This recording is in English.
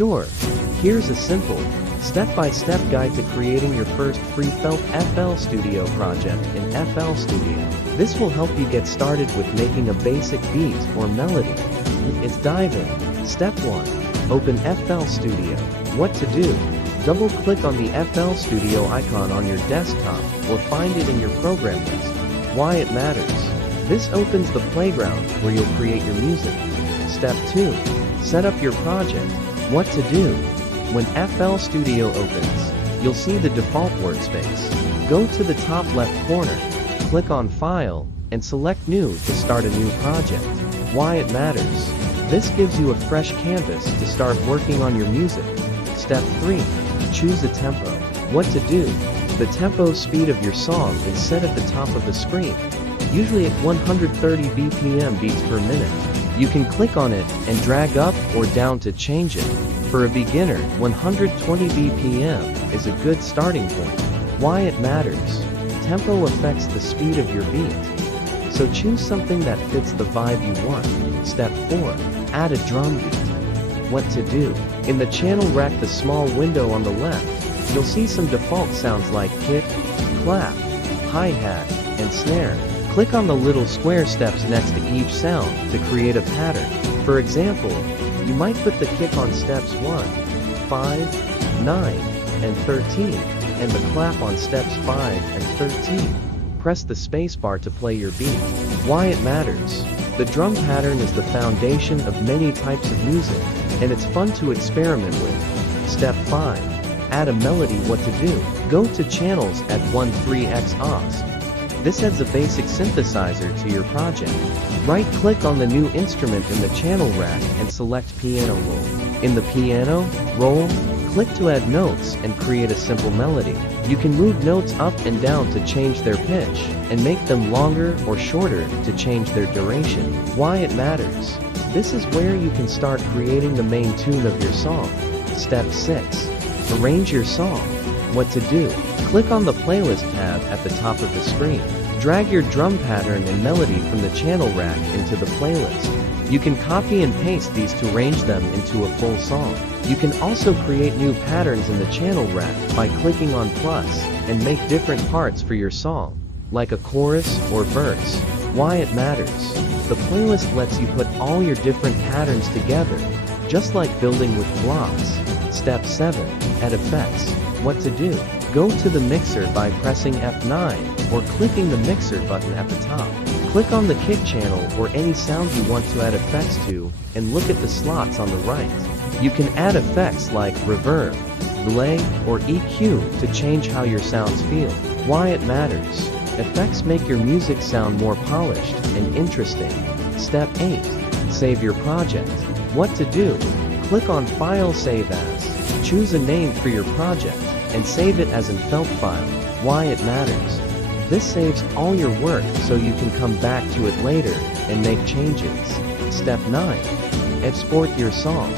Sure. Here's a simple, step-by-step guide to creating your first free felt FL Studio project in FL Studio. This will help you get started with making a basic beat or melody. Let's dive in. Step 1. Open FL Studio. What to do? Double-click on the FL Studio icon on your desktop or find it in your program list. Why it matters. This opens the playground where you'll create your music. Step 2. Set up your project. What to do? When FL Studio opens, you'll see the default workspace. Go to the top left corner, click on File, and select New to start a new project. Why it matters. This gives you a fresh canvas to start working on your music. Step 3. Choose a tempo. What to do? The tempo speed of your song is set at the top of the screen, usually at 130 BPM beats per minute. You can click on it and drag up or down to change it. For a beginner, 120 BPM is a good starting point. Why it matters. Tempo affects the speed of your beat, so choose something that fits the vibe you want. Step 4. Add a drum beat. What to do? In the channel rack, the small window on the left, you'll see some default sounds like kick, clap, hi-hat, and snare. Click on the little square steps next to each sound to create a pattern. For example, you might put the kick on steps 1, 5, 9, and 13, and the clap on steps 5 and 13. Press the spacebar to play your beat. Why it matters. The drum pattern is the foundation of many types of music, and it's fun to experiment with. Step 5. Add a melody. What to do? Go to Channels at 1.3x aux. This adds a basic synthesizer to your project. Right-click on the new instrument in the channel rack and select Piano Roll. In the piano roll, click to add notes and create a simple melody. You can move notes up and down to change their pitch, and make them longer or shorter to change their duration. Why it matters. This is where you can start creating the main tune of your song. Step 6. Arrange your song. What to do? Click on the Playlist tab at the top of the screen. Drag your drum pattern and melody from the channel rack into the playlist. You can copy and paste these to arrange them into a full song. You can also create new patterns in the channel rack by clicking on plus, and make different parts for your song, like a chorus or verse. Why it matters. The playlist lets you put all your different patterns together, just like building with blocks. Step 7. Add effects. What to do? Go to the mixer by pressing F9, or clicking the mixer button at the top. Click on the kick channel or any sound you want to add effects to, and look at the slots on the right. You can add effects like reverb, delay, or EQ to change how your sounds feel. Why it matters. Effects make your music sound more polished and interesting. Step 8. Save your project. What to do? Click on File Save As. Choose a name for your project, and save it as an felt file. Why it matters. This saves all your work so you can come back to it later and make changes. Step 9. Export your song.